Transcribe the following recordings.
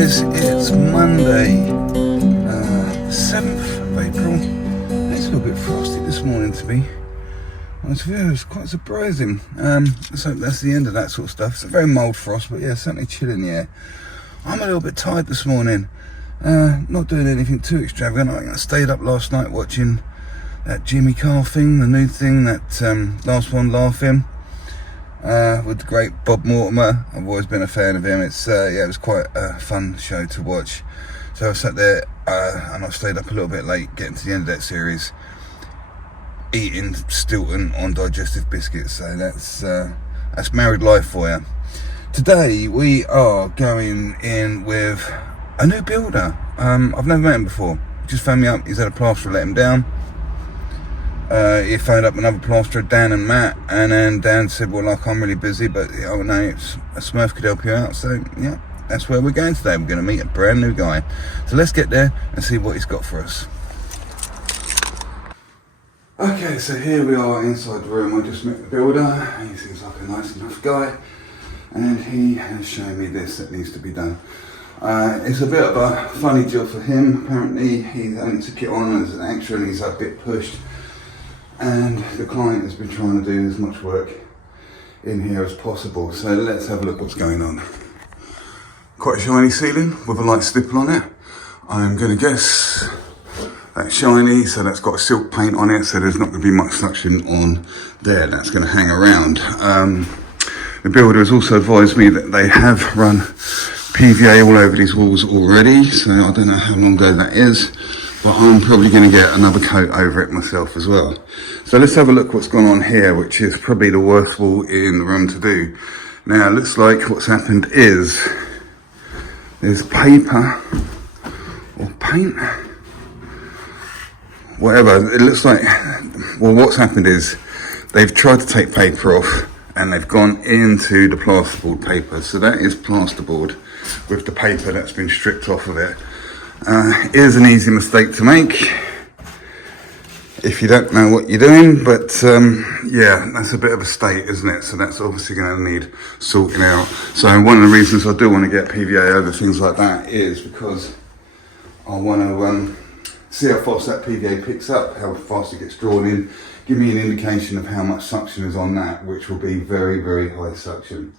guys, it's Monday, the 7th of April. It's a little bit frosty this morning to me. It was quite surprising. So that's the end of that sort of stuff. It's a very mild frost, but yeah, certainly chill in the air. I'm a little bit tired this morning. Not doing anything too extravagant. I stayed up last night watching that Jimmy Carr thing, the new thing, that Last One Laughing. With the great Bob Mortimer. I've always been a fan of him. It's yeah, it was quite a fun show to watch. So I sat there and I stayed up a little bit late, getting to the end of that series, eating Stilton on digestive biscuits. So that's married life for you. Today we are going in with a new builder. I've never met him before. He just phoned me up. He's had a plasterer let him down. He phoned up another plasterer, Dan and Matt, and then Dan said, well, like, I'm really busy, but oh no, a Smurf could help you out. So yeah, that's where we're going today. We're going to meet a brand new guy. So let's get there and see what he's got for us. Okay, so here we are inside the room. I just met the builder. He seems like a nice enough guy, and he has shown me this that needs to be done. It's a bit of a funny job for him. Apparently he only took it on as an extra and he's a bit pushed. And the client has been trying to do as much work in here as possible. So let's have a look what's going on. Quite a shiny ceiling with a light stipple on it. I'm going to guess that's shiny, so that's got a silk paint on it, so there's not going to be much suction on there. That's going to hang around. The builder has also advised me that they have run PVA all over these walls already, so I don't know how long ago that is. But I'm probably going to get another coat over it myself as well. So let's have a look what's gone on here, which is probably the worst wall in the room to do. Now it looks like what's happened is there's paper or paint, whatever. It looks like, well, what's happened is they've tried to take paper off and they've gone into the plasterboard paper. So that is plasterboard with the paper that's been stripped off of it. Is an easy mistake to make if you don't know what you're doing, but yeah, that's a bit of a state, isn't it? So that's obviously going to need sorting out. So one of the reasons I do want to get PVA over things like that is because I want to see how fast that PVA picks up, how fast it gets drawn in, give me an indication of how much suction is on that, which will be very, very high suction.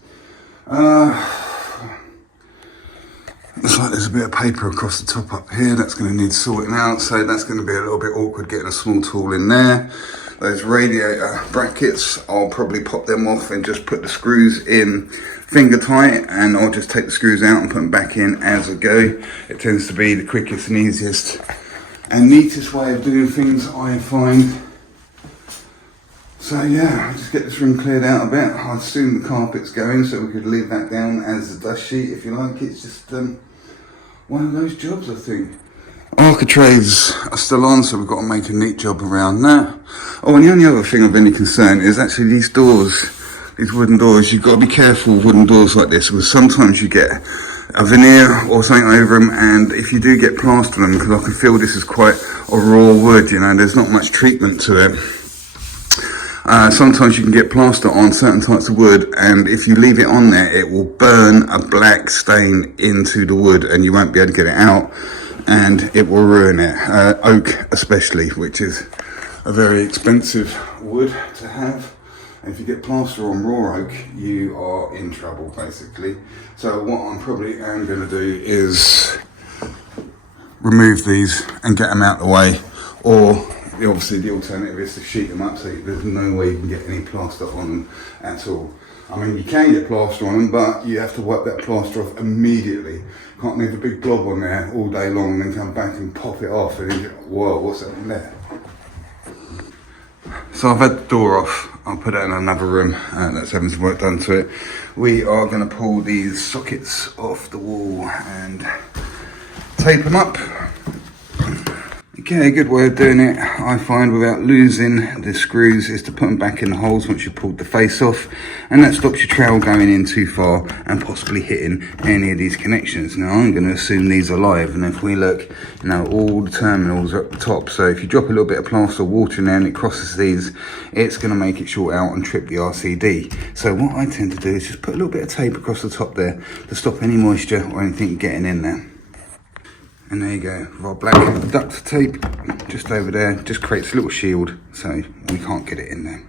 Looks like there's a bit of paper across the top up here that's going to need sorting out, so that's going to be a little bit awkward getting a small tool in there. Those radiator brackets, I'll probably pop them off and just put the screws in finger tight, and I'll just take the screws out and put them back in as I go. It tends to be the quickest and easiest and neatest way of doing things, I find. So yeah, I'll just get this room cleared out a bit. I assume the carpet's going, so we could leave that down as a dust sheet if you like. It's just one of those jobs, I think. Architraves are still on, so we've got to make a neat job around that. Oh, and the only other thing of any concern is actually these doors, these wooden doors. You've got to be careful with wooden doors like this, because sometimes you get a veneer or something over them, and if you do get plaster on them, because I can feel this is quite a raw wood, you know, there's not much treatment to it. Sometimes you can get plaster on certain types of wood, and if you leave it on there, it will burn a black stain into the wood and you won't be able to get it out, and it will ruin it. Oak especially, which is a very expensive wood to have. And if you get plaster on raw oak, you are in trouble basically. So what I'm probably going to do is remove these and get them out of the way, or obviously the alternative is to sheet them up so there's no way you can get any plaster on them at all. I mean, you can get plaster on them, but you have to wipe that plaster off immediately. Can't leave a big blob on there all day long and then come back and pop it off and then you go, whoa, what's that in there? So I've had the door off. I'll put it in another room that's having some work done to it. We are going to pull these sockets off the wall and tape them up. Okay, a good way of doing it, I find, without losing the screws, is to put them back in the holes once you've pulled the face off, and that stops your trowel going in too far and possibly hitting any of these connections. Now, I'm going to assume these are live, and if we look, you know, all the terminals are at the top, so if you drop a little bit of plaster or water in there and it crosses these, it's going to make it short out and trip the RCD. So what I tend to do is just put a little bit of tape across the top there to stop any moisture or anything getting in there. And there you go, with our black duct tape just over there, just creates a little shield so we can't get it in there.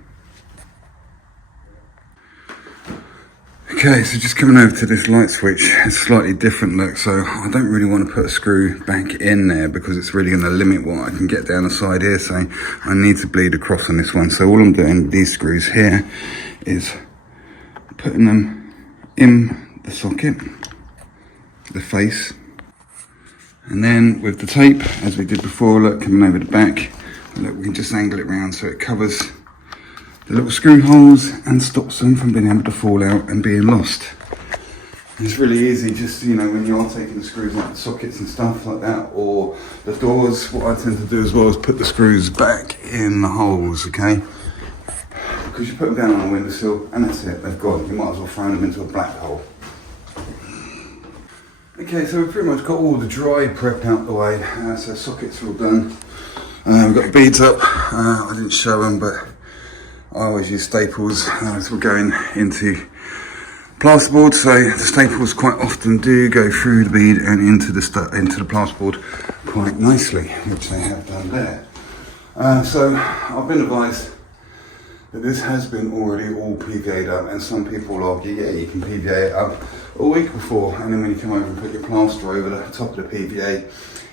Okay, so just coming over to this light switch, it's a slightly different look, so I don't really want to put a screw back in there because it's really going to limit what I can get down the side here, so I need to bleed across on this one. So all I'm doing with these screws here is putting them in the socket, the face, and then with the tape, as we did before, look, coming over the back, look, we can just angle it round so it covers the little screw holes and stops them from being able to fall out and being lost. And it's really easy, just, you know, when you are taking the screws like the sockets and stuff like that, or the doors, what I tend to do as well is put the screws back in the holes, okay? Because you put them down on the windowsill and that's it, they've gone. You might as well throw them into a black hole. Okay, so we've pretty much got all the dry prep out the way, so sockets are all done. We've got the beads up, I didn't show them, but I always use staples as we're going into plasterboard, so the staples quite often do go through the bead and into the plasterboard quite nicely, which they have done there. So I've been advised that this has been already all PVA'd up, and some people will argue, yeah, you can PVA it up a week before, and then when you come over and put your plaster over the top of the PVA,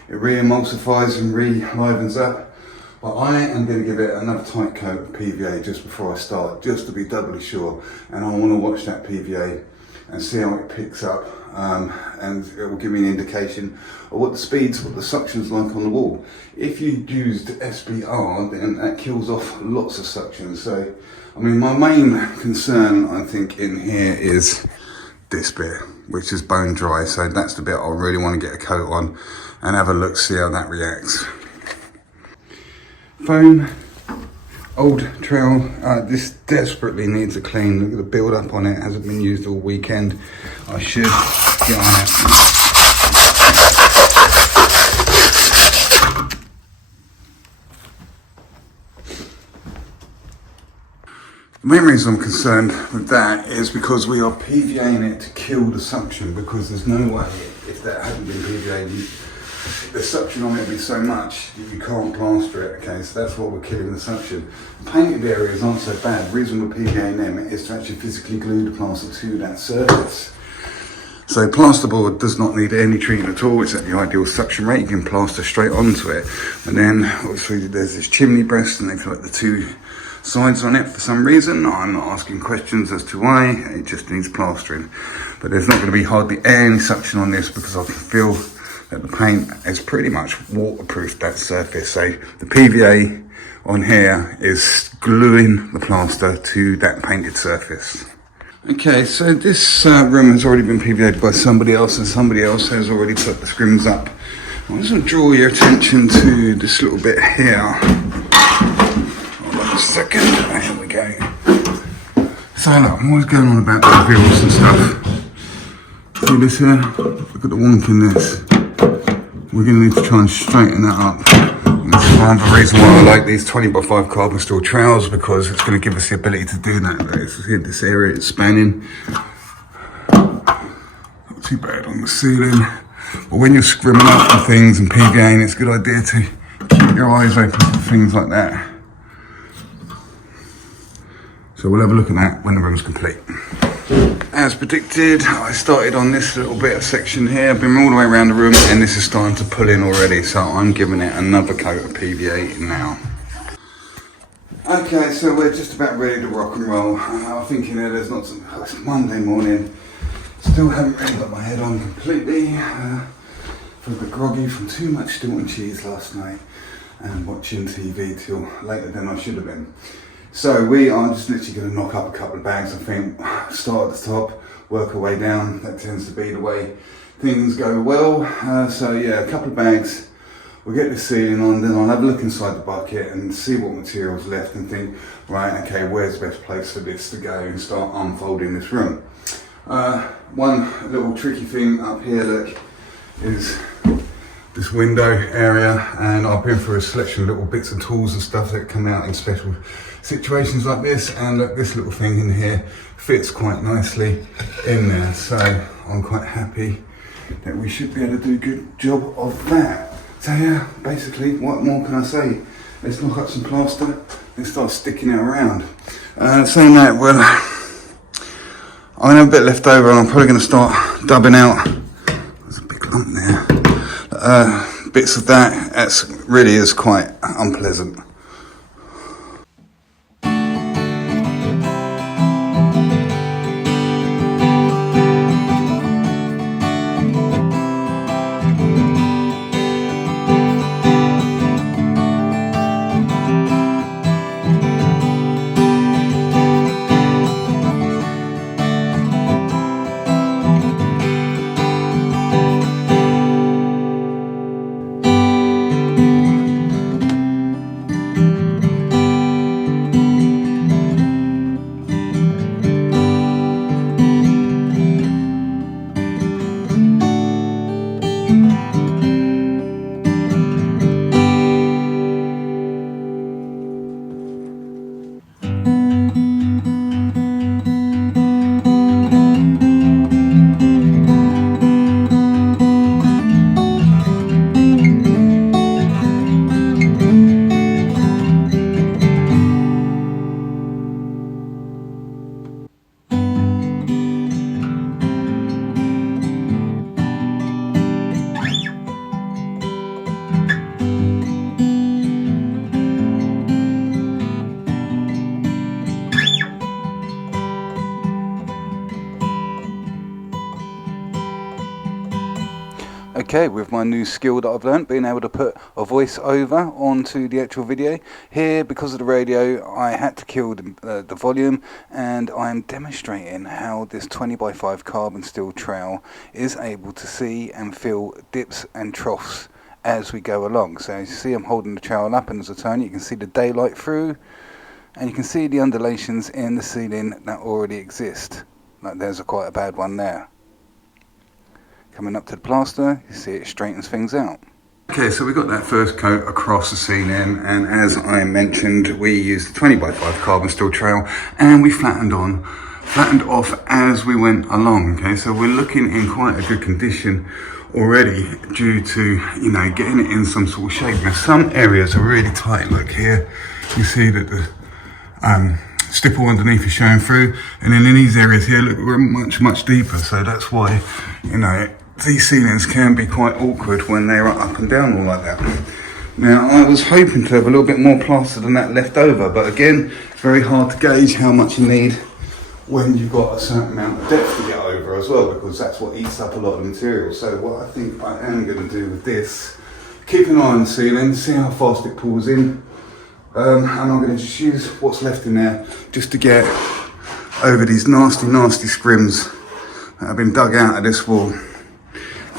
it re-emulsifies and re-livens up. But I am going to give it another tight coat of PVA just before I start, just to be doubly sure, and I want to watch that PVA and see how it picks up, and it will give me an indication of what the speeds, what the suction's like on the wall. If you used SBR, then that kills off lots of suction. So, I mean, my main concern, I think, in here is this bit, which is bone dry. So that's the bit I really want to get a coat on and have a look, see how that reacts. Foam, old trowel, this desperately needs a clean. Look at the build up on it, hasn't been used all weekend. I should get on it. The main reason I'm concerned with that is because we are PVAing it to kill the suction, because there's no way, if that hadn't been PVA'd, the suction on it would be so much that you can't plaster it, okay? So that's what we're killing, the suction. The painted areas aren't so bad. The reason we're PVAing them is to actually physically glue the plaster to that surface. So plasterboard does not need any treatment at all. It's at the ideal suction rate. You can plaster straight onto it. And then obviously there's this chimney breast and they've got the two sides on it for some reason. I'm not asking questions as to why, it just needs plastering. But there's not going to be hardly any suction on this because I can feel that the paint has pretty much waterproofed that surface. So the PVA on here is gluing the plaster to that painted surface. Okay, so this room has already been PVA'd by somebody else, and somebody else has already put the scrims up. I just want to draw your attention to this little bit here. Hold on a second, here we go. So look, I'm always going on about the reveals and stuff. See this here? Look at the wonk in this. We're going to need to try and straighten that up. And that's one of the reasons why I like these 20x5 carbon steel trowels, because it's going to give us the ability to do that. This area is spanning. Not too bad on the ceiling. But when you're scrimming up and things and PVAing, it's a good idea to keep your eyes open for things like that. So we'll have a look at that when the room's complete. As predicted, I started on this little bit of section here. I've been all the way around the room and this is starting to pull in already, so I'm giving it another coat of PVA now. Okay, so we're just about ready to rock and roll. I'm thinking that there's not some, it's Monday morning. Still haven't really got my head on completely. Feel a bit groggy from too much Stilton cheese last night and watching TV till later than I should have been. So we are just literally going to knock up a couple of bags. I think start at the top, work our way down. That tends to be the way things go well. So yeah, a couple of bags we'll get the ceiling on, then I'll have a look inside the bucket and see what material's left and think, right, okay, where's the best place for this to go and start unfolding this room. One little tricky thing up here, look, is this window area, and I've been through a selection of little bits and tools and stuff that come out in special situations like this, and look, this little thing in here fits quite nicely in there, so I'm quite happy that we should be able to do a good job of that. So yeah, basically, what more can I say? Let's knock up some plaster and start sticking it around. Saying that, well, I'm gonna have a bit left over and I'm probably gonna start dubbing out, there's a big lump there, bits of that. That's really is quite unpleasant. Okay, with my new skill that I've learnt, being able to put a voice over onto the actual video. Here, because of the radio, I had to kill the volume, and I'm demonstrating how this 20x5 carbon steel trowel is able to see and feel dips and troughs as we go along. So as you see, I'm holding the trowel up, and as I turn it, you can see the daylight through, and you can see the undulations in the ceiling that already exist. Like there's quite a bad one there. Coming up to the plaster, you see it straightens things out. Okay, so we got that first coat across the ceiling, and as I mentioned, we used the 20x5 carbon steel trowel, and we flattened off as we went along. Okay, so we're looking in quite a good condition already due to, you know, getting it in some sort of shape. Now some areas are really tight, like here, you see that the stipple underneath is showing through, and then in these areas here, look, we're much deeper, so that's why, you know, these ceilings can be quite awkward when they're up and down all like that. Now I was hoping to have a little bit more plaster than that left over, but again, it's very hard to gauge how much you need when you've got a certain amount of depth to get over as well, because that's what eats up a lot of material. So what I think I am going to do with this, keep an eye on the ceiling, see how fast it pulls in, and I'm going to just use what's left in there just to get over these nasty scrims that have been dug out of this wall.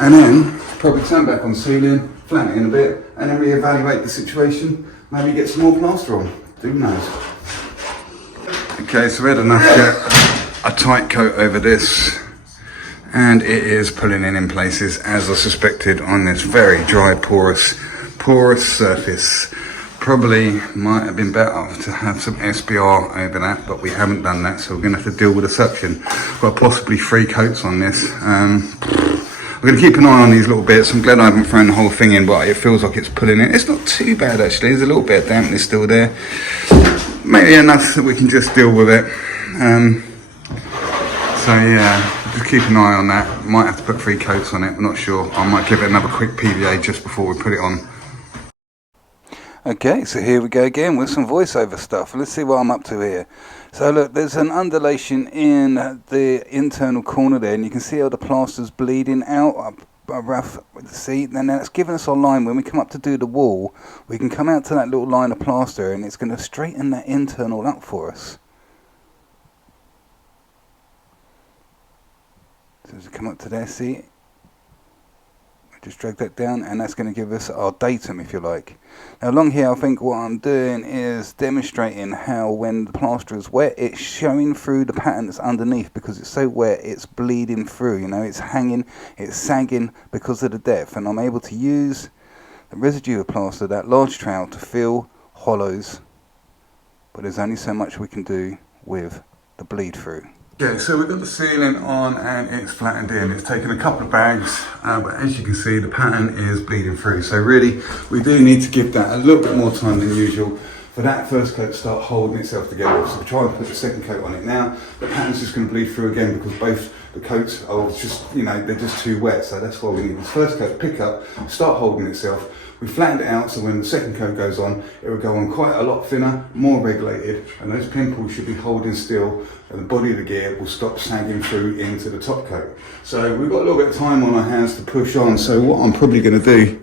And then probably turn back on the ceiling, flatten it in a bit, and then reevaluate the situation, maybe get some more plaster on, who knows. Okay, so we had enough to get a tight coat over this, and it is pulling in places as I suspected on this very dry, porous surface. Probably might have been better to have some SBR over that, but we haven't done that, so we're going to have to deal with the suction. Got possibly 3 coats on this. I'm going to keep an eye on these little bits. I'm glad I haven't thrown the whole thing in, but it feels like it's pulling in. It's not too bad actually, there's a little bit of dampness still there. Maybe enough that we can just deal with it. So yeah, just keep an eye on that. Might have to put 3 coats on it, I'm not sure. I might give it another quick PVA just before we put it on. Okay, so here we go again with some voiceover stuff. Let's see what I'm up to here. So look, there's an undulation in the internal corner there, and you can see how the plaster's bleeding out rough with the seat. And that's giving us our line. When we come up to do the wall, we can come out to that little line of plaster, and it's going to straighten that internal up for us. So as we come up to there, see, Just drag that down, and that's going to give us our datum, if you like. Now along here, I think what I'm doing is demonstrating how when the plaster is wet, it's showing through the pattern that's underneath. Because it's so wet, it's bleeding through, you know, it's hanging, it's sagging because of the depth. And I'm able to use the residue of plaster, that large trowel, to fill hollows. But there's only so much we can do with the bleed through. Okay, so we've got the ceiling on and it's flattened in. It's taken a couple of bags, but as you can see, the pattern is bleeding through. So really, we do need to give that a little bit more time than usual for that first coat to start holding itself together. So we try and put the second coat on it now. The pattern's just going to bleed through again because both the coats are just, you know, they're just too wet. So that's why we need this first coat to pick up, start holding itself. We flattened it out, so when the second coat goes on, it will go on quite a lot thinner, more regulated, and those pimples should be holding still, and the body of the gear will stop sagging through into the top coat. So we've got a little bit of time on our hands to push on, so what I'm probably going to do,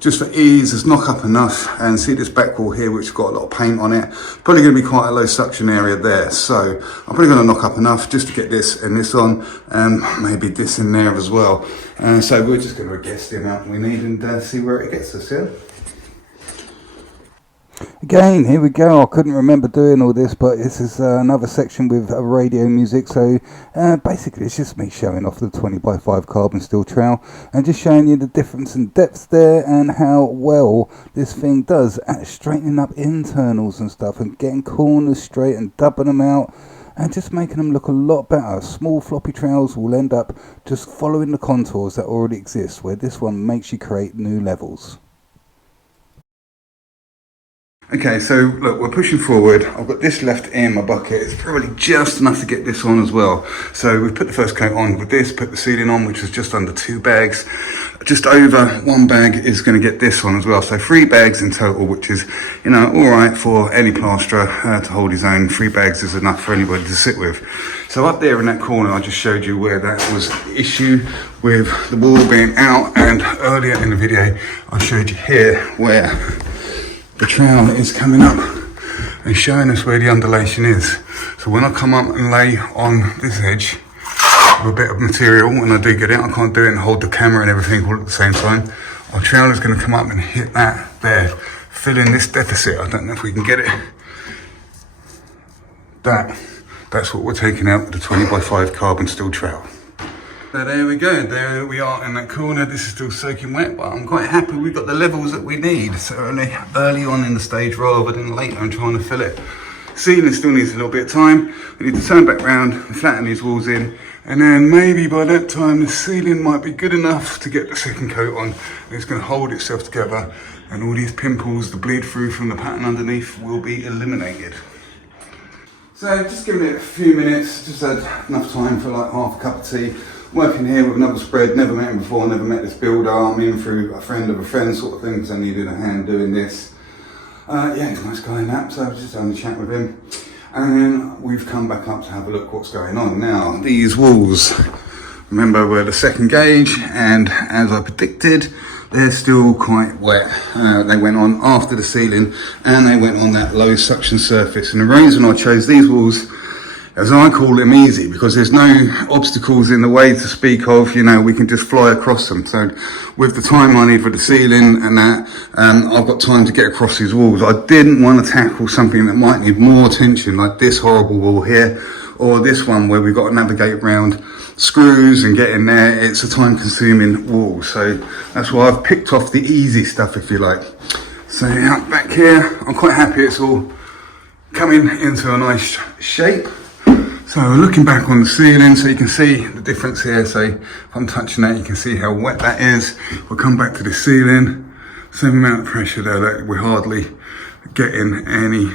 just for ease, is knock up enough, and see this back wall here which has got a lot of paint on it, probably going to be quite a low suction area there, so I'm probably going to knock up enough just to get this and this on, and maybe this in there as well. So we're just going to guess the amount we need and see where it gets us, yeah? Again, here we go. I couldn't remember doing all this, but this is another section with radio music. So basically it's just me showing off the 20x5 carbon steel trowel and just showing you the difference in depth there and how well this thing does at straightening up internals and stuff and getting corners straight and dubbing them out and just making them look a lot better. Small floppy trowels will end up just following the contours that already exist, where this one makes you create new levels. Okay, so look, we're pushing forward. I've got this left in my bucket. It's probably just enough to get this on as well. So we've put the first coat on with this, put the ceiling on, which was just under 2 bags. Just over 1 bag is going to get this on as well. So 3 bags in total, which is, you know, all right for any plasterer to hold his own. 3 bags is enough for anybody to sit with. So up there in that corner, I just showed you where that was the issue with the wall being out. And earlier in the video, I showed you here where the trowel is coming up and showing us where the undulation is. So when I come up and lay on this edge with a bit of material, and I do get it, I can't do it and hold the camera and everything all at the same time, our trowel is going to come up and hit that there, filling this deficit. I don't know if we can get it. That's what we're taking out with the 20x5 carbon steel trowel. So there we go, there we are in that corner. This is still soaking wet, but I'm quite happy we've got the levels that we need. So early on in the stage rather than later and trying to fill it. Ceiling still needs a little bit of time. We need to turn back round and flatten these walls in. And then maybe by that time the ceiling might be good enough to get the second coat on. And it's going to hold itself together. And all these pimples, the bleed through from the pattern underneath will be eliminated. So just giving it a few minutes, just had enough time for like half a cup of tea. Working here with another spread, never met him before, never met this builder. I'm in through a friend of a friend sort of thing because I needed a hand doing this. Yeah, he's a nice guy in that, so I was just having a chat with him. And then we've come back up to have a look what's going on. Now, these walls, remember, were the second gauge, and as I predicted, they're still quite wet. They went on after the ceiling, and they went on that low suction surface. And the reason I chose these walls, as I call them, easy, because there's no obstacles in the way to speak of, you know, we can just fly across them. So with the time I need for the ceiling and that, I've got time to get across these walls. I didn't want to tackle something that might need more attention, like this horrible wall here, or this one where we've got to navigate around screws and get in there. It's a time consuming wall. So that's why I've picked off the easy stuff, if you like. So out back here, I'm quite happy it's all coming into a nice shape. So looking back on the ceiling, so you can see the difference here. So if I'm touching that, you can see how wet that is. We'll come back to the ceiling, same amount of pressure there, that we're hardly getting any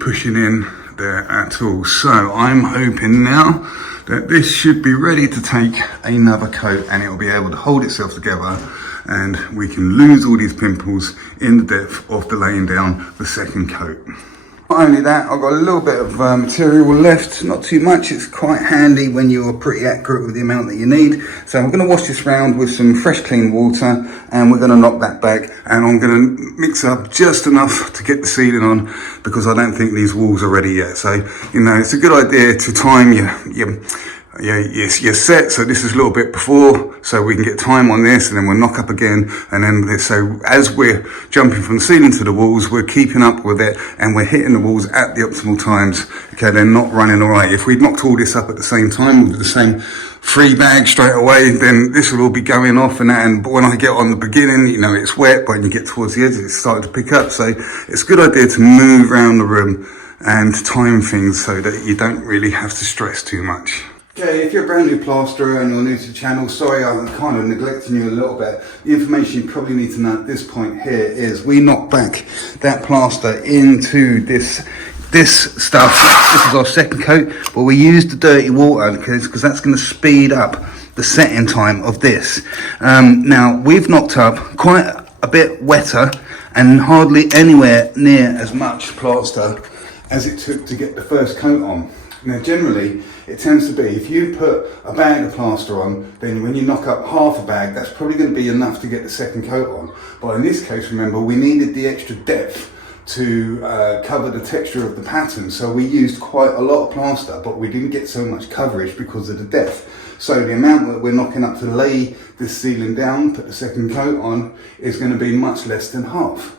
pushing in there at all. So I'm hoping now that this should be ready to take another coat and it will be able to hold itself together and we can lose all these pimples in the depth of the laying down the second coat. Not only that, I've got a little bit of material left, not too much. It's quite handy when you're pretty accurate with the amount that you need. So I'm going to wash this round with some fresh clean water and we're going to knock that back, and I'm going to mix up just enough to get the ceiling on because I don't think these walls are ready yet. So, you know, it's a good idea to time your Yeah, you're set. So this is a little bit before, so we can get time on this, and then we'll knock up again. And then, so as we're jumping from the ceiling to the walls, we're keeping up with it, and we're hitting the walls at the optimal times. Okay, they're not running all right. If we'd knocked all this up at the same time with the same 3 bags straight away, then this will all be going off and that. And but when I get on the beginning, you know, it's wet, but when you get towards the edge, it's starting to pick up. So it's a good idea to move around the room and time things so that you don't really have to stress too much. Okay, if you're a brand new plasterer and you're new to the channel, sorry I'm kind of neglecting you a little bit. The information you probably need to know at this point here is we knocked back that plaster into this stuff. This is our second coat, but we used the dirty water because that's going to speed up the setting time of this. Now, we've knocked up quite a bit wetter and hardly anywhere near as much plaster as it took to get the first coat on. Now generally it tends to be if you put a bag of plaster on, then when you knock up half a bag, that's probably going to be enough to get the second coat on. But in this case, remember, we needed the extra depth to cover the texture of the pattern, so we used quite a lot of plaster, but we didn't get so much coverage because of the depth. So the amount that we're knocking up to lay this ceiling down, put the second coat on, is going to be much less than half.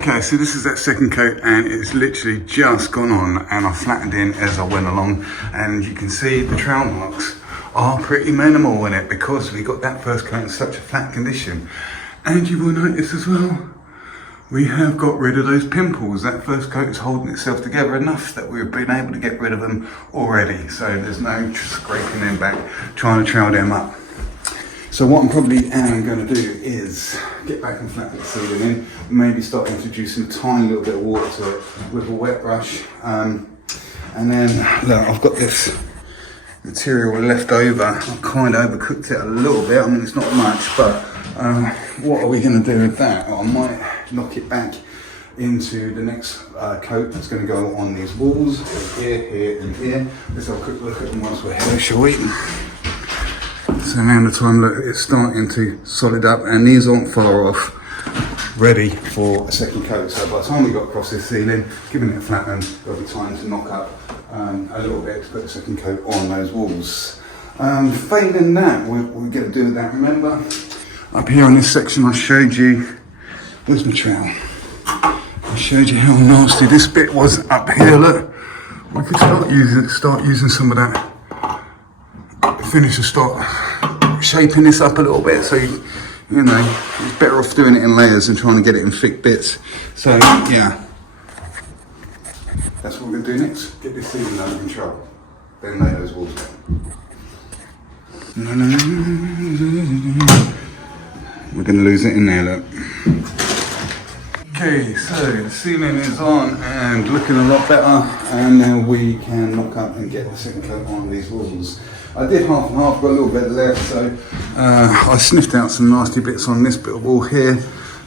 Okay, so this is that second coat, and it's literally just gone on, and I flattened in as I went along, and you can see the trowel marks are pretty minimal in it because we got that first coat in such a flat condition. And you will notice as well, we have got rid of those pimples. That first coat is holding itself together enough that we've been able to get rid of them already. So there's no scraping them back, trying to trowel them up. So what I'm probably going to do is get back and flatten the ceiling in, maybe start introducing a tiny little bit of water to it with a wet brush. And then, look, I've got this material left over. I've kind of overcooked it a little bit. I mean, it's not much, but what are we going to do with that? I might knock it back into the next coat that's going to go on these walls, here, here, and here. Let's have a quick look at them once we're here, shall we? So now the time, look, it's starting to solid up, and these aren't far off, ready for a second coat. So by the time we got across this ceiling, giving it a flatten, there'll be time to knock up a little bit to put the second coat on those walls. Failing that, we're going to do that. Remember, up here on this section I showed you, where's my trowel? I showed you how nasty this bit was up here, look. We could start using some of that finish and start shaping this up a little bit, so you know, it's better off doing it in layers than trying to get it in thick bits. So yeah, that's what we're going to do next. Get this ceiling under control, then lay those walls down. We're going to lose it in there, look. Okay, so the ceiling is on and looking a lot better, and now we can knock up and get the second coat on these walls. I did half and half, got a little bit left, so I sniffed out some nasty bits on this bit of wall here,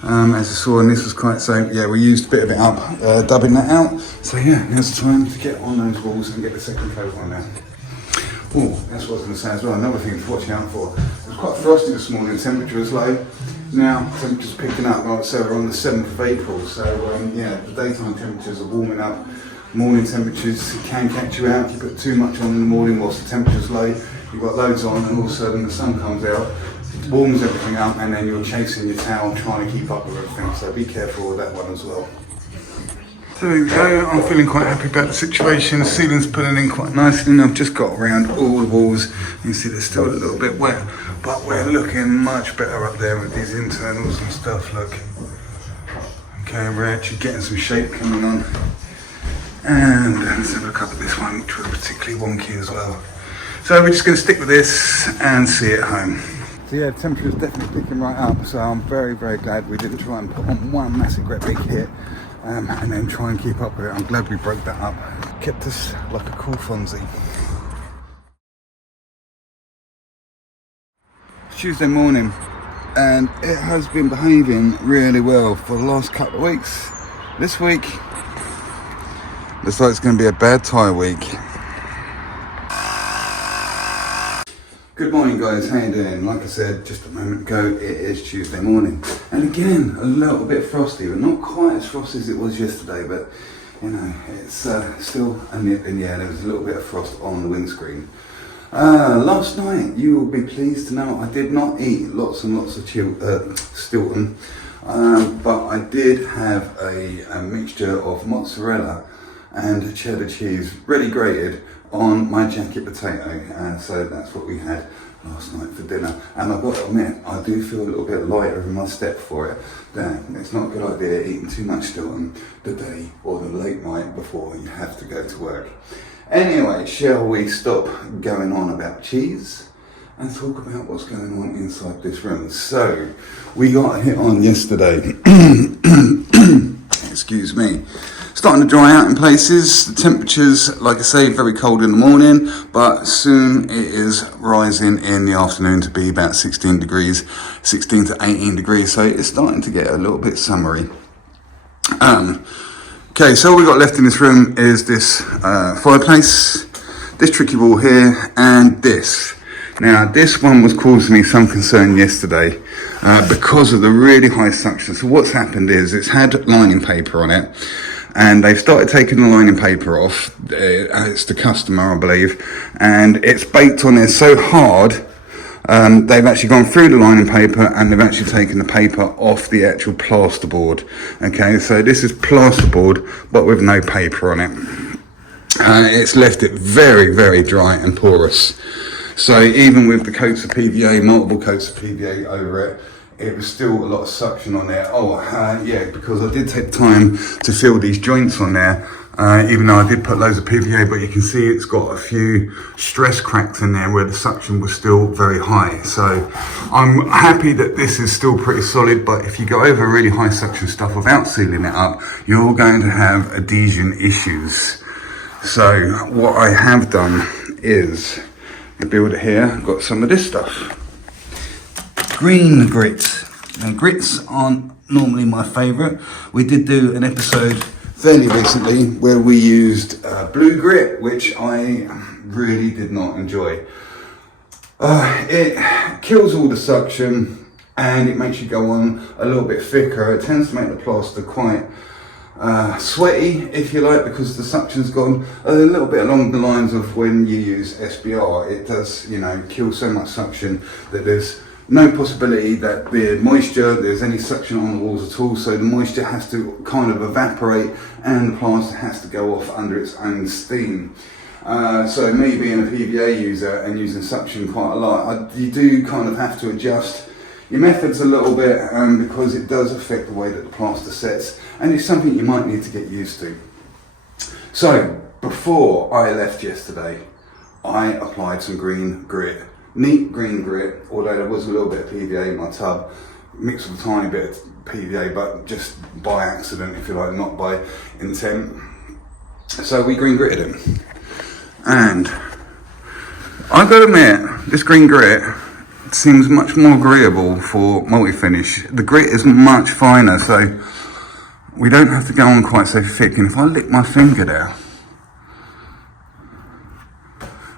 as you saw, and this was quite, so yeah, we used a bit of it up, dubbing that out. So yeah, now's the time to get on those walls and get the second coat on there. Oh, that's what I was going to say as well, another thing to watch out for. It was quite frosty this morning, temperature was low. Now, temperature's picking up, like I said, we're on the 7th of April, so yeah, the daytime temperatures are warming up. Morning temperatures can catch you out. If you put too much on in the morning whilst the temperature's low, you've got loads on, and all of a sudden the sun comes out, warms everything up, and then you're chasing your towel trying to keep up with everything, so be careful with that one as well. So there we go, I'm feeling quite happy about the situation. The ceiling's pulling in quite nicely, and I've just got around all the walls. You can see they're still a little bit wet, but we're looking much better up there with these internals and stuff, look. Okay, we're actually getting some shape coming on. And let's have a look at this one, which was particularly wonky as well. So we're just going to stick with this and see it home. So yeah, the temperature is definitely picking right up, so I'm very, very glad we didn't try and put on one massive great big hit and then try and keep up with it. I'm glad we broke that up. Kept us like a cool Fonzie. It's Tuesday morning, and it has been behaving really well for the last couple of weeks. This week, looks like it's going to be a bad tie week. Good morning guys, how you doing? Like I said just a moment ago, it is Tuesday morning. And again, a little bit frosty, but not quite as frosty as it was yesterday. But you know, it's still a nip in the air. There was a little bit of frost on the windscreen. Last night, you will be pleased to know I did not eat lots and lots of Stilton, but I did have a mixture of mozzarella and cheddar cheese ready grated on my jacket potato, so that's what we had last night for dinner. And I've got to admit, I do feel a little bit lighter in my step for it. Damn, it's not a good idea eating too much Stilton the day or the late night before you have to go to work. Anyway, shall we stop going on about cheese and talk about what's going on inside this room? So, we got hit on yesterday. Excuse me. Starting to dry out in places. The temperatures, like I say, very cold in the morning, but soon it is rising in the afternoon to be about 16 degrees, 16 to 18 degrees. So it's starting to get a little bit summery. Okay, so all we got left in this room is this fireplace, this tricky wall here, and this. Now, this one was causing me some concern yesterday because of the really high suction. So what's happened is it's had lining paper on it, and they've started taking the lining paper off. It's the customer, I believe, and it's baked on there so hard. They've actually gone through the lining paper and they've actually taken the paper off the actual plasterboard. Okay, so this is plasterboard but with no paper on it. It's left it very, very dry and porous. So even with the coats of PVA, multiple coats of PVA over it, it was still a lot of suction on there. Yeah, because I did take time to fill these joints on there. Even though I did put loads of PVA, but you can see it's got a few stress cracks in there where the suction was still very high. So I'm happy that this is still pretty solid, but if you go over really high suction stuff without sealing it up, you're going to have adhesion issues. So what I have done is, the builder here, got some of this stuff. Green grits. Now grits aren't normally my favourite. We did do an episode fairly recently where we used blue grit, which I really did not enjoy. It kills all the suction and it makes you go on a little bit thicker. It tends to make the plaster quite sweaty, if you like, because the suction's gone a little bit along the lines of when you use SBR. It does, you know, kill so much suction that there's no possibility that there's any suction on the walls at all, so the moisture has to kind of evaporate and the plaster has to go off under its own steam. So me being a PVA user and using suction quite a lot, you do kind of have to adjust your methods a little bit because it does affect the way that the plaster sets, and it's something you might need to get used to. So before I left yesterday, I applied some green grit. Neat green grit, although there was a little bit of PVA in my tub, mixed with a tiny bit of PVA, but just by accident, if you like, not by intent. So we green gritted it. And I've got to admit, this green grit seems much more agreeable for multi-finish. The grit is much finer, so we don't have to go on quite so thick. And if I lick my finger there,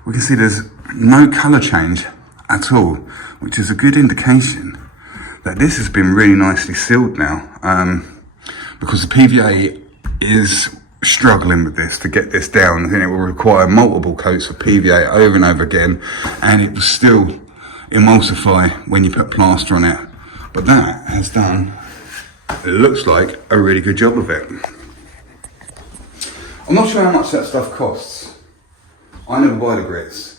we can see there's no colour change at all, which is a good indication that this has been really nicely sealed now, because the PVA is struggling with this to get this down, and it will require multiple coats of PVA over and over again, and it will still emulsify when you put plaster on it. But that has done, it looks like, a really good job of it. I'm not sure how much that stuff costs. I never buy the grits.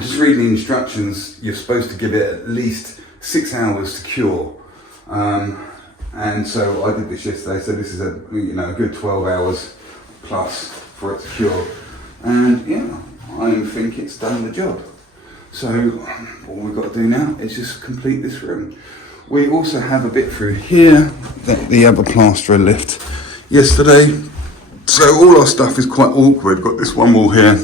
Just reading the instructions, you're supposed to give it at least 6 hours to cure. And so I did this yesterday, so this is a good 12 hours plus for it to cure. And yeah, I think it's done the job. So all we've got to do now is just complete this room. We also have a bit through here that the other plasterer left yesterday. So all our stuff is quite awkward. We've got this one wall here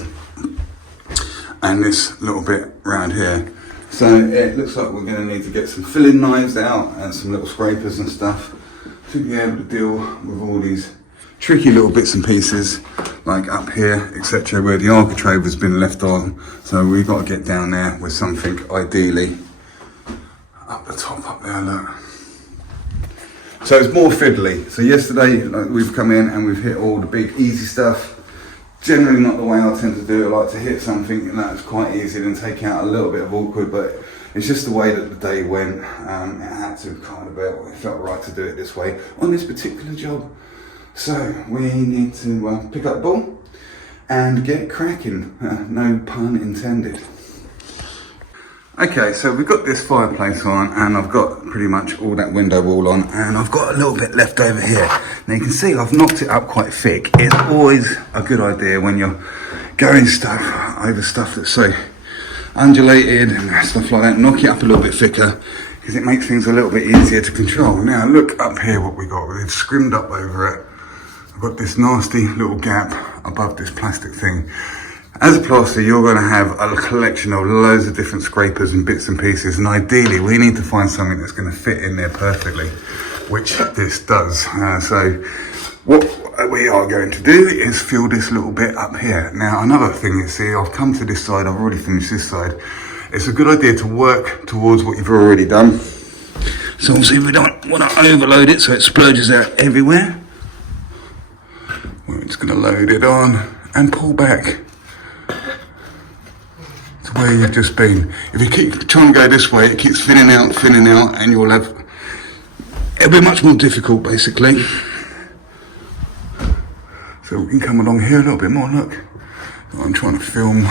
and this little bit around here. So it looks like we're going to need to get some filling knives out and some little scrapers and stuff to be able to deal with all these tricky little bits and pieces, like up here, etc., where the architrave has been left on. So we've got to get down there with something, ideally up the top up there, look. So it's more fiddly. So yesterday we've come in and we've hit all the big easy stuff. Generally not the way I tend to do it. I like to hit something that's quite easy and take out a little bit of awkward, but it's just the way that the day went. It had to kind of, it felt right to do it this way on this particular job. So we need to pick up the ball and get cracking, no pun intended. Okay, so we've got this fireplace on and I've got pretty much all that window wall on, and I've got a little bit left over here. Now you can see I've knocked it up quite thick. It's always a good idea when you're going over stuff that's so undulated and stuff like that, knock it up a little bit thicker because it makes things a little bit easier to control. Now look up here what we got. We've scrimmed up over it. I've got this nasty little gap above this plastic thing. As a plaster, you're going to have a collection of loads of different scrapers and bits and pieces, and ideally we need to find something that's going to fit in there perfectly, which this does. So what we are going to do is fill this little bit up here. Now another thing is, see, I've come to this side, I've already finished this side. It's a good idea to work towards what you've already done. So obviously we don't want to overload it so it splurges out everywhere. We're just going to load it on and pull back to where you've just been. If you keep trying to go this way, it keeps thinning out, and it'll be much more difficult basically. So we can come along here a little bit more, look. I'm trying to film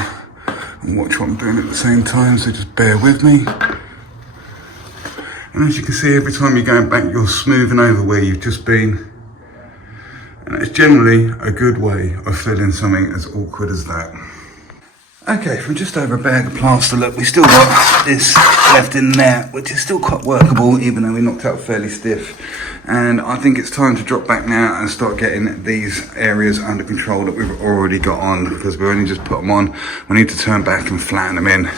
and watch what I'm doing at the same time, so just bear with me. And as you can see, every time you're going back, you're smoothing over where you've just been. And it's generally a good way of filling something as awkward as that. Okay, from just over a bag of plaster, look, we still got this left in there, which is still quite workable, even though we knocked out fairly stiff. And I think it's time to drop back now and start getting these areas under control that we've already got on, because we only just put them on. We need to turn back and flatten them in.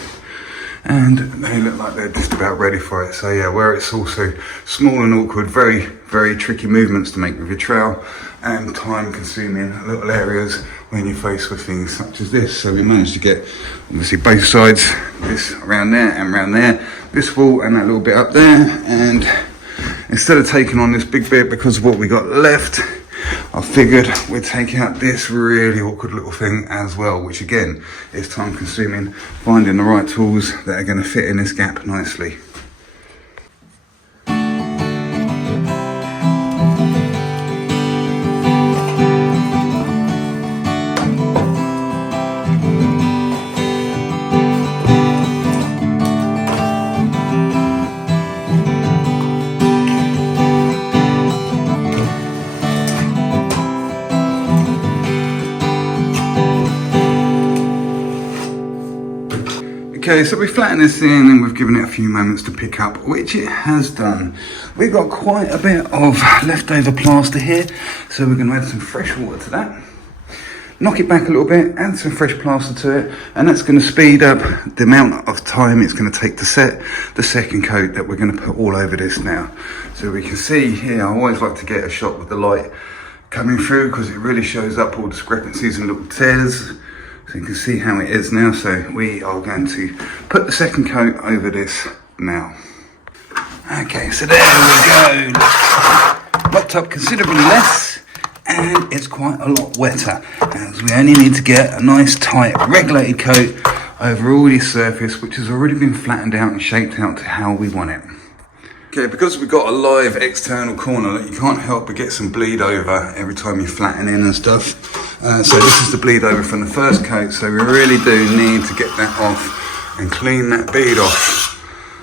And they look like they're just about ready for it. So yeah, where it's also small and awkward, very, very tricky movements to make with your trowel, and time consuming little areas when you're faced with things such as this. So we managed to get obviously both sides, this around there and around there, this wall and that little bit up there. And instead of taking on this big bit because of what we got left, I figured we'd take out this really awkward little thing as well, which again is time consuming, finding the right tools that are going to fit in this gap nicely. Okay, so we flattened this in and we've given it a few moments to pick up, which it has done. We've got quite a bit of leftover plaster here, so we're going to add some fresh water to that. Knock it back a little bit, add some fresh plaster to it, and that's going to speed up the amount of time it's going to take to set the second coat that we're going to put all over this now. So we can see here, I always like to get a shot with the light coming through because it really shows up all discrepancies and little tears. So you can see how it is now. So we are going to put the second coat over this now. Okay, so there we go. Locked up considerably less, and it's quite a lot wetter, as we only need to get a nice tight regulated coat over all this surface, which has already been flattened out and shaped out to how we want it. Okay, because we've got a live external corner, you can't help but get some bleed over every time you flatten in and stuff. So this is the bleed over from the first coat, so we really do need to get that off and clean that bead off.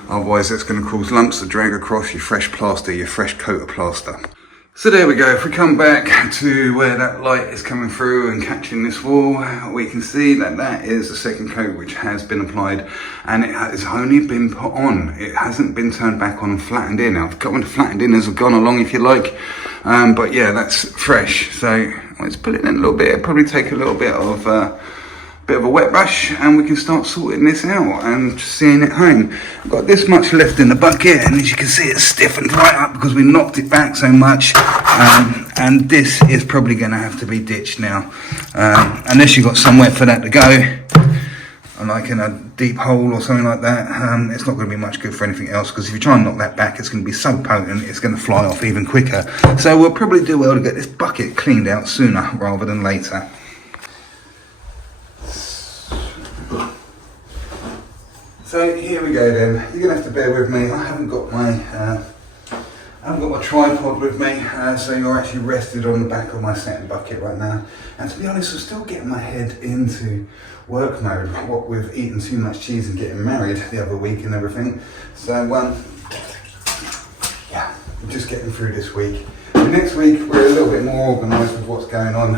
Otherwise that's going to cause lumps to drag across your fresh plaster, your fresh coat of plaster. So there we go. If we come back to where that light is coming through and catching this wall, we can see that that is the second coat which has been applied, and it has only been put on. It hasn't been turned back on and flattened in. I've got one flattened in as I've gone along if you like, but yeah, that's fresh. So let's put it in a little bit. It'll probably take a little bit of a wet brush and we can start sorting this out and seeing it home. I've got this much left in the bucket, and as you can see it's stiffened right up because we knocked it back so much, and this is probably going to have to be ditched now, unless you've got somewhere for that to go. like in a deep hole or something like that, it's not going to be much good for anything else, because if you try and knock that back, it's going to be so potent it's going to fly off even quicker. So we'll probably do well to get this bucket cleaned out sooner rather than later. So here we go then. You're going to have to bear with me. I haven't got my tripod with me, so you're actually rested on the back of my satin bucket right now. And to be honest, I'm still getting my head into work mode, what with eating too much cheese and getting married the other week and everything. So yeah, I'm just getting through this week. And next week we're a little bit more organised with what's going on,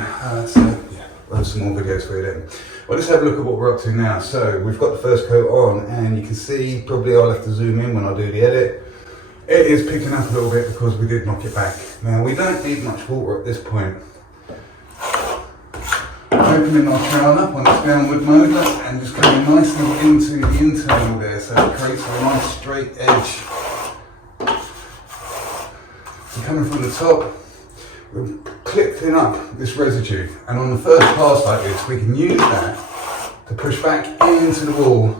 so yeah, we'll have some more videos for you then. Well, let's have a look at what we're up to now. So we've got the first coat on, and you can see, probably I'll have to zoom in when I do the edit. It is picking up a little bit because we did knock it back. Now we don't need much water at this point. Opening our trowel up on its downward mode and just going nicely into the internal there, so it creates a nice straight edge. And coming from the top, we're clipping up this residue, and on the first pass like this, we can use that to push back into the wall.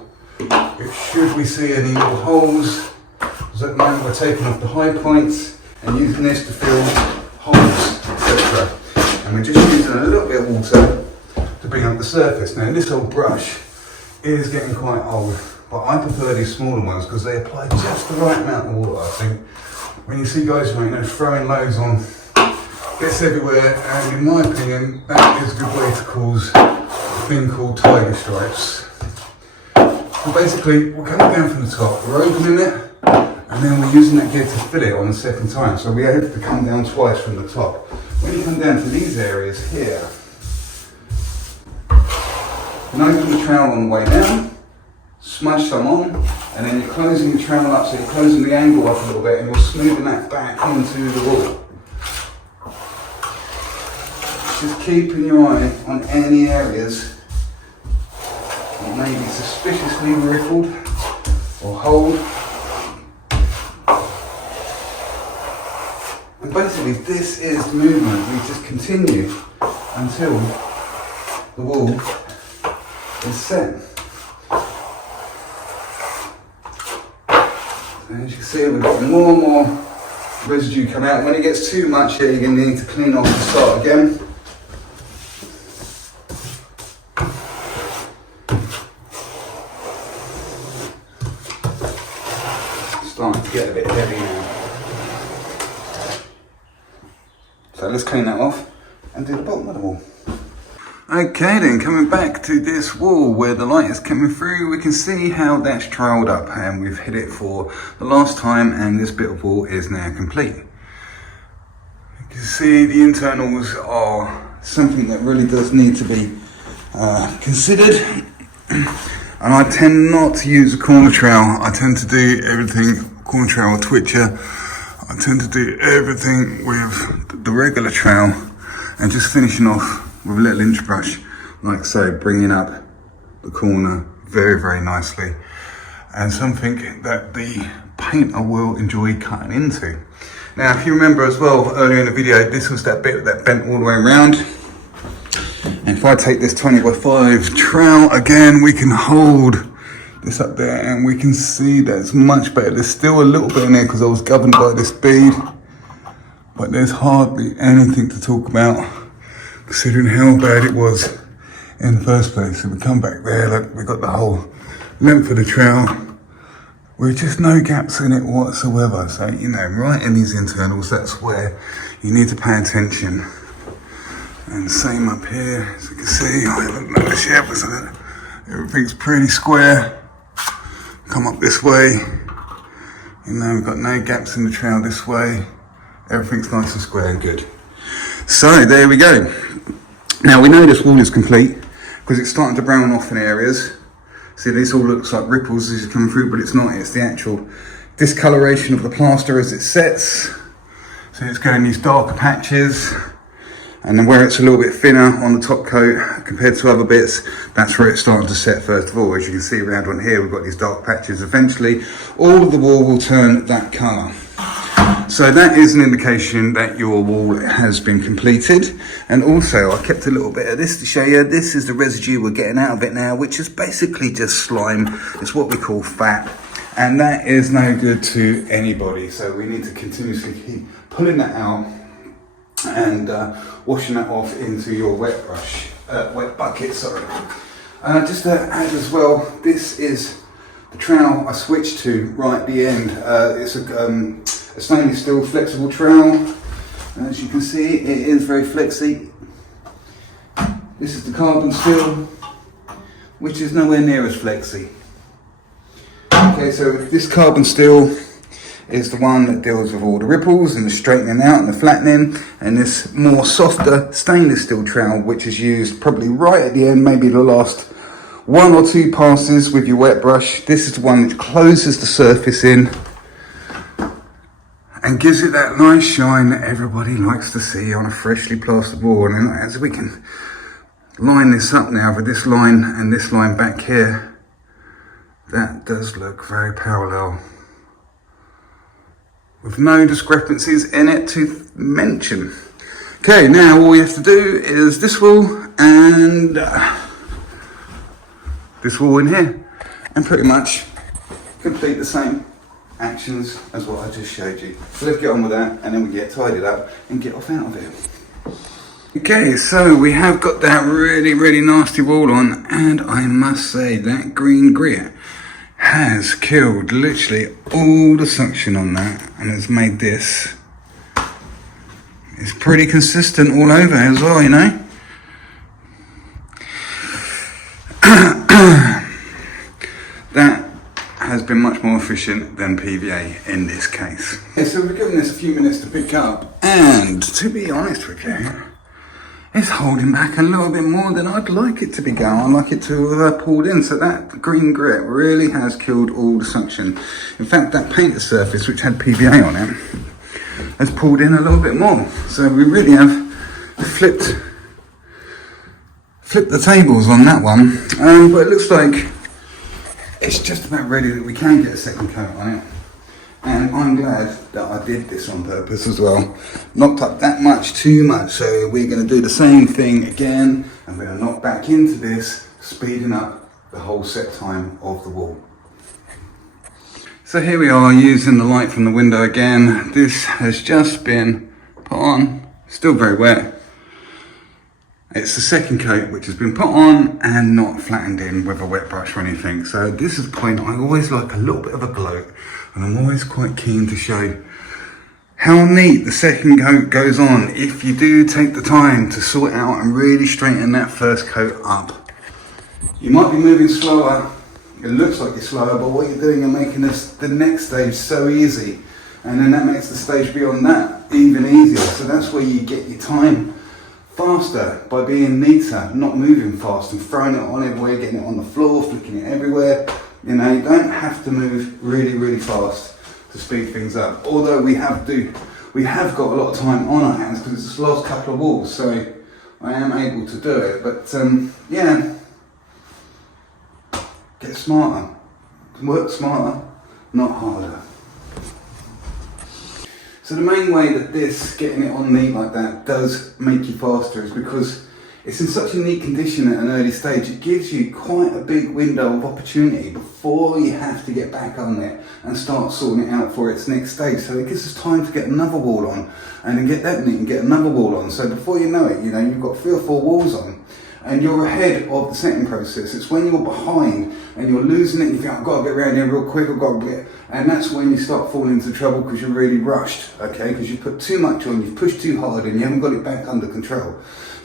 Should we see any little holes, because at the moment we're taking off the high points and using this to fill holes, etc. And we're just using a little bit of water to bring up the surface. Now this old brush is getting quite old, but I prefer these smaller ones because they apply just the right amount of water, I think. When you see guys throwing loads on, gets everywhere, and in my opinion, that is a good way to cause a thing called tiger stripes. So basically, we're coming down from the top, we're opening it, and then we're using that gear to fill it on the second time. So we have to come down twice from the top. When you come down to these areas here, you can open the trowel on the way down, smudge some on, and then you're closing the trowel up, so you're closing the angle up a little bit, and you're smoothing that back into the wall. Just keeping your eye on any areas that may be suspiciously riffled or hold. And basically this is the movement. We just continue until the wall is set. And as you can see, we've got more and more residue come out. When it gets too much here, you're going to need to clean off and start again. Starting to get a bit heavy now. So let's clean that off and do the bottom of the wall. Okay then, coming back to this wall where the light is coming through, we can see how that's troweled up, and we've hit it for the last time, and this bit of wall is now complete. You can see the internals are something that really does need to be considered. And I tend not to use a corner trowel. I tend to do everything, corner trowel, twitcher. I tend to do everything with the regular trowel and just finishing off with a little inch brush, like so, bringing up the corner very, very nicely. And something that the painter will enjoy cutting into. Now, if you remember as well, earlier in the video, this was that bit that bent all the way around. And if I take this 20x5 trowel again, we can hold this up there and we can see that it's much better. There's still a little bit in there because I was governed by this bead, but there's hardly anything to talk about considering how bad it was in the first place. So we come back there, look, we got the whole length of the trowel with just no gaps in it whatsoever. So, right in these internals, that's where you need to pay attention. And same up here, as you can see, I haven't noticed yet, but everything's pretty square. Come up this way, we've got no gaps in the trowel this way. Everything's nice and square and good. So there we go. Now we know this wall is complete because it's starting to brown off in areas. See, this all looks like ripples as it's coming through, but it's not. It's the actual discoloration of the plaster as it sets. So it's going these darker patches. And then where it's a little bit thinner on the top coat compared to other bits, that's where it's starting to set first of all. As you can see around on here, we've got these dark patches. Eventually, all of the wall will turn that colour. So that is an indication that your wall has been completed. And also I kept a little bit of this to show you. This is the residue we're getting out of it now, which is basically just slime. It's what we call fat. And that is no good to anybody. So we need to continuously keep pulling that out and washing that off into your wet bucket, sorry. Just to add as well, this is the trowel I switched to right at the end. It's a stainless steel flexible trowel. As you can see, it is very flexy. This is the carbon steel, which is nowhere near as flexy. Okay, so this carbon steel is the one that deals with all the ripples and the straightening out and the flattening, and this more softer stainless steel trowel, which is used probably right at the end, maybe the last 1 or 2 passes with your wet brush. This is the one that closes the surface in and gives it that nice shine that everybody likes to see on a freshly plastered wall. And as we can line this up now with this line and this line back here, that does look very parallel, with no discrepancies in it to mention. Okay, now all we have to do is this wall and this wall in here, and pretty much complete the same actions as what I just showed you. So let's get on with that, and then we get tidied up and get off out of here. Okay, so we have got that really nasty wall on, and I must say that green grit has killed literally all the suction on that, and has made this, it's pretty consistent all over as well, you know. That has been much more efficient than PVA in this case. Okay, so we've given this a few minutes to pick up, and to be honest with you, it's holding back a little bit more than I'd like it to be going. I'd like it to have pulled in. So that green grit really has killed all the suction. In fact, that painted surface, which had PVA on it, has pulled in a little bit more. So we really have flipped the tables on that one. But it looks like it's just about ready that we can get a second coat on it. And I'm glad that I did this on purpose as well. Knocked up that much too much, so we're going to do the same thing again, and we're going to knock back into this, speeding up the whole set time of the wall. So here we are using the light from the window again. This has just been put on, still very wet. It's the second coat which has been put on and not flattened in with a wet brush or anything. So this is the point, I always like a little bit of a gloat, and I'm always quite keen to show how neat the second coat goes on if you do take the time to sort out and really straighten that first coat up. You might be moving slower, it looks like you're slower, but what you're doing, you're making the next stage so easy, and then that makes the stage beyond that even easier. So that's where you get your time faster, by being neater, not moving fast and throwing it on everywhere, getting it on the floor, flicking it everywhere. You know, you don't have to move really fast to speed things up. Although we have got a lot of time on our hands because it's the last couple of walls, so I am able to do it. But yeah, get smarter, work smarter, not harder. So the main way that this, getting it on neat like that, does make you faster is because it's in such a neat condition at an early stage. It gives you quite a big window of opportunity before you have to get back on it and start sorting it out for its next stage. So it gives us time to get another wall on, and then get that neat and get another wall on. So before you know it, you know, you've got 3 or 4 walls on, and you're ahead of the setting process. It's when you're behind and you're losing it, and you think, I've got to get around here real quick, I've got to get, and that's when you start falling into trouble because you're really rushed, okay? Because you put too much on, you've pushed too hard, and you haven't got it back under control.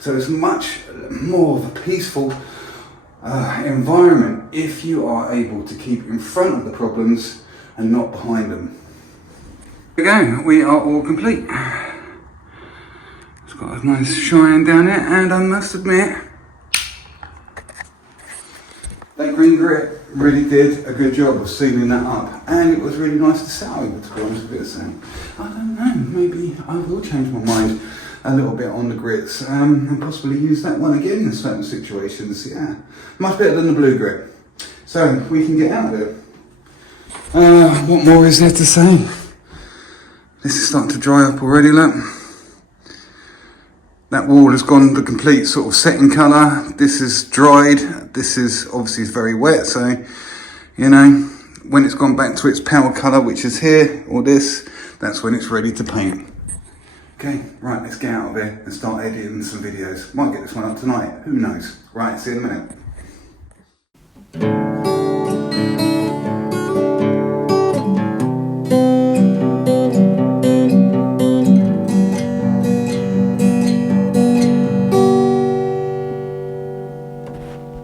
So it's much more of a peaceful environment if you are able to keep in front of the problems and not behind them. There we go, we are all complete. It's got a nice shine down there, and I must admit, that green grit really did a good job of sealing that up, and it was really nice to sit over, to be honest with you. Saying, I don't know, maybe I will change my mind a little bit on the grits and possibly use that one again in certain situations. Yeah, much better than the blue grit. So we can get out of it. What more is there to say? This is starting to dry up already, look. That wall has gone the complete sort of setting colour. This is dried. This is obviously very wet, so, you know, when it's gone back to its pale colour, which is here, or this, that's when it's ready to paint. Okay, right, let's get out of here and start editing some videos. Might get this one up tonight, who knows? Right, see you in a minute.